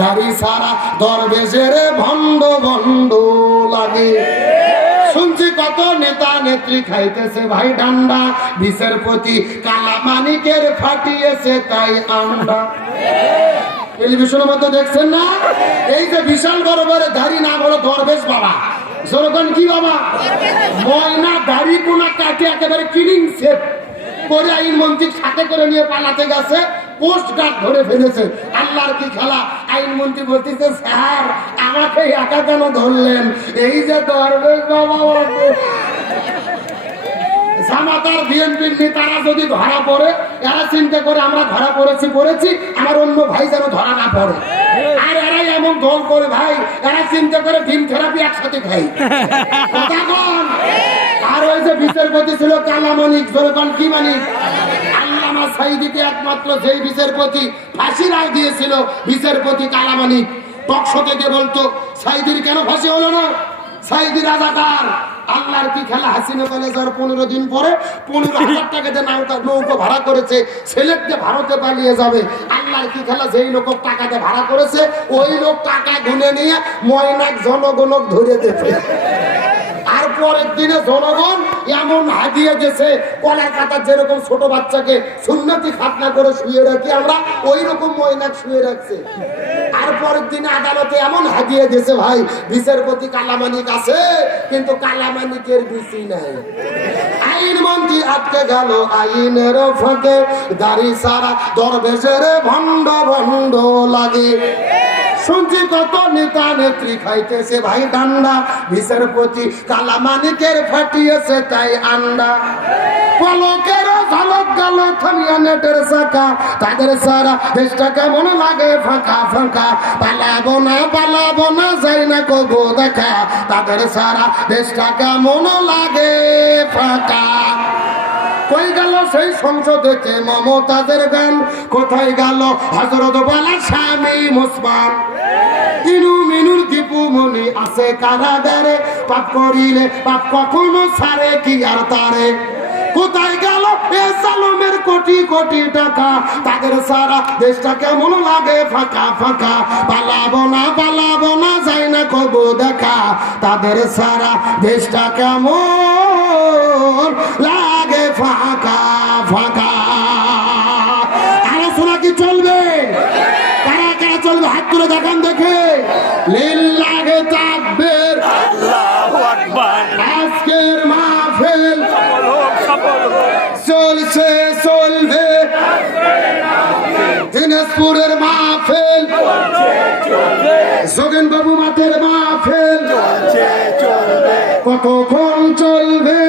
দাড়ি সারা দরবেশের ভণ্ড ভণ্ড লাগে। শুনছি কত নেতা নেত্রী খাইতেছে ভাই ডান্ডা, বিষের প্রতি কালা মানিকের ফাটিয়েছে তাই আন্ডা। টেলিভিশনের মধ্যে দেখছেন না, এই যে বিশাল বড় বড় দাড়ি না বড় দরবেশ বাবা, জনগণ কি বাবা, ময়না দাড়ি কোনা কাটে একেবারে কিলিং সেফ করে আইনমন্ত্রী সাথে করে নিয়ে পালাতে গেছে, পোস্ট গার্ড ধরে ফেলেছে। আল্লাহর কি খেলা, আইনমন্ত্রী বলতেছে স্যার আমাকে একা কেন ধরলেন, এই যে দরবেশ বাবা জামাতার বিএনপির নেতারা যদি ধরা পড়ে, এরা চিন্তা করে আমরা ধরা পড়েছি আমার অন্য ভাই যেন ধরা না পড়ে। আর এরাই এমন দল করে ভাই, এরা চিন্তা করে ডিম থেরাপি একসাথে খাই। কথা বল। আর ওই যে বিচারপতি ছিল কালামানিক, জোরকান কি মানিক, আল্লামা সাঈদীকে একমাত্র যেই বিচারপতি ফাঁসি রায় দিয়েছিল বিচারপতি কালামানিক, টকশো থেকে বলতো সাঈদীর কেন ফাঁসি হলো না, সাঈদী রাজাকার। আল্লাহর কি খেলা, হাসিনা বলে যার 15 দিন পরে 15,000 টাকা দিয়ে নৌকো ভাড়া করেছে, ছেলেকে ভারতে পালিয়ে যাবে। আল্লাহর কি খেলা, যেই লোক টাকাতে ভাড়া করেছে ওই লোক টাকা গুনে নিয়ে ময়নাক জনগণক ধরে দিয়েছে। আর পরের দিনে জনগণ এমন হাদিয়ে গেছে, কলার কাটার যেরকম ছোট বাচ্চাকে সুন্নতি খাতনা করে শুয়ে রাখি আমরা, ওই রকম ময়নাক শুয়ে রাখছে। আর পরের দিনে আদালতে এমন হাদিয়ে গেছে ভাই, বিচারপতি কালামানিক আছে কিন্তু কালামানিকের বিসি নাই। আইনমন্ত্রী আটকে গেল আইনের ফাঁকে, দাড়ি সারা দরবেশের ভণ্ড ভণ্ড লাগে। শুনছি কত নেতা নেত্রী খাইতেছে ভাই ডান্ডা, বিচারপতি কালামানিকের ফাটিয়েছে তাই আন্ডা। পলকের ঝলক গেল থামিয়া নেটের চাকা, তাদের সারা দেশটা কেমন লাগে ফাঁকা ফাঁকা। পালাবো না যাই না কবু দেখা, তাদের সারা দেশটা কেমন লাগে ফাঁকা। কই গেল সেই সংসদেতে মমতাজের গান, কোথায় গেল হযরত বালা স্বামী মুসলমান। ইনু মিনুর দীপু মনি আছে কারাগারে, পাপ করিলে পাপ কখনো ছাড়ে কি আর তারে। কোথায় গেল এ সালমের কোটি কোটি টাকা, তাদের সারা দেশটা কেমন লাগে ফাঁকা ফাঁকা। পালাবো না যাই না কবু দেখা, তাদের সারা দেশটা কেমন লাগে ফাঁকা ফাঁকা। আলোচনা কি চলবে? কারা কারা চলবে হাত তুলে দেখান দেখে। লিল্লাহি তাকবীর, আল্লাহু আকবার। আজকের মাহফিল চলছে চলবে, দিনাজপুরের মাহফিল, যোগেন বাবু মাঠের মাহফিল কতক্ষণ চলবে?